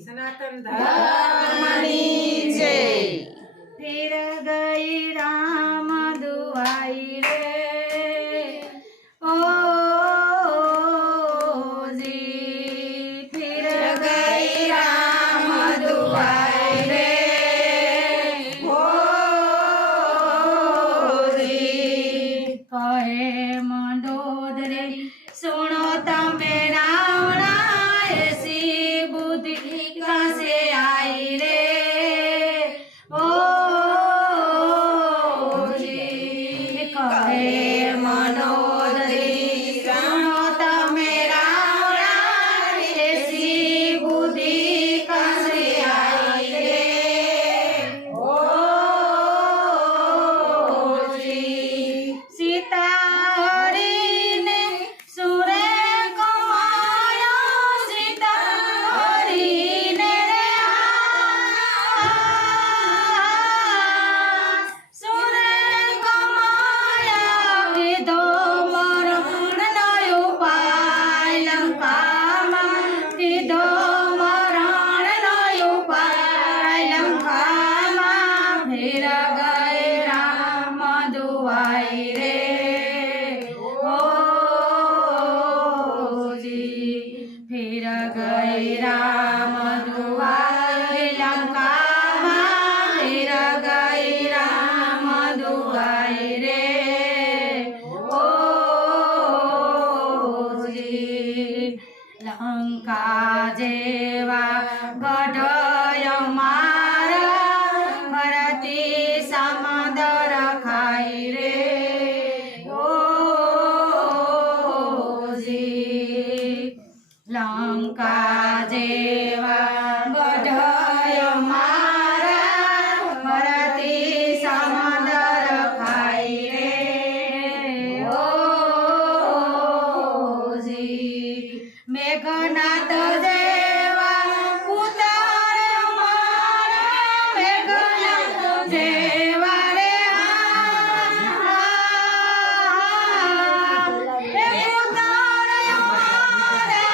सनातन धर्मनी जय। फिर गई राम दुआई रे ओ जी, फिर गई राम दुआई रे ओ जी। कहे मंडोदरी सुनो तमे रावणा ऐसी बुद्धि कहाँ से आई रे ओ जी। कहे मनोदरी सुनो तमे रावणा ऐसी बुद्धि कहाँ से आई रे ओ जी। सीता हरि ने सुरे कमाया, सीता हरि ने रे सुरे कमाया, विधो मरण न उपाय लंकामा, विधो मरण न उपाय लंकामा। फिर गए राम दुआई रे ओ जी। फिर गए राम दुआई लंकामा, फिर गए राम दुआई रे ओ जी। लंका जेवा गढ़ मारा, भरती समदर खाई रे ओ जी। लंका जेवा गढ़ मारा, भरती समदर खाई रे ओ जी। मेघनाथ जेवा उतार मारा, मेघनाथ जेवा रे उतार मारा,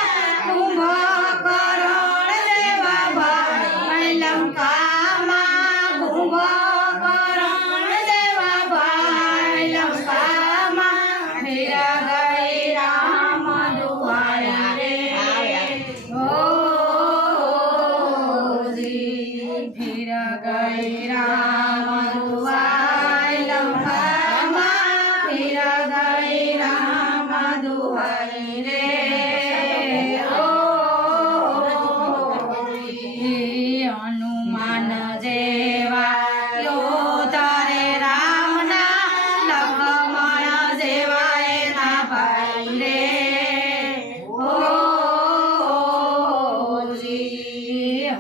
कुंभकर्ण जेवा भाई लंकामा, कुंभकर्ण जेवा भाई लंकामा। फिर गई राम दुआई रे ओ जी। फिर गई राम दुआई लंकामा, फिर गई राम दुआई रे ओ जी। हनुमान जेवा योधरे रामना, लक्ष्मण जेवा एना भाई रे ओ जी।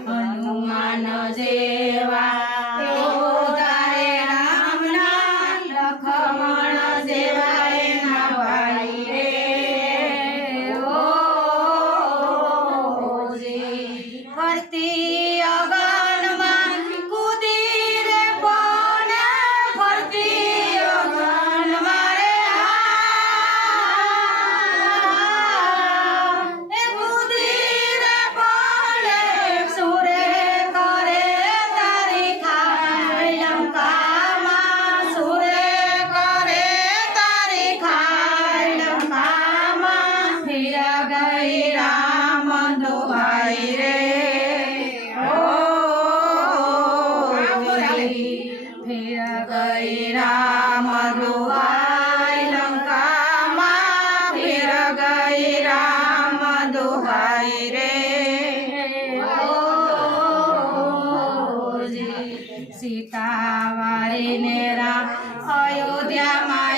हनुमान जेवा योधरे रामना, लक्ष्मण जेवा एना भाई रे ओ जी। फरती अगनमा कूदी रे बने, फरती अगनमा रे कूदी रे बने, सुरे करे तारी खाई लंकामा, सुरे करे तारी खाई लंकामा। फिर गई राम दुआई रे ओ जी। फिर गई राम दुआई लंकामा, फिर गई राम दुआई रे ओ जी। सीता वारी ने राम अयोध्या माई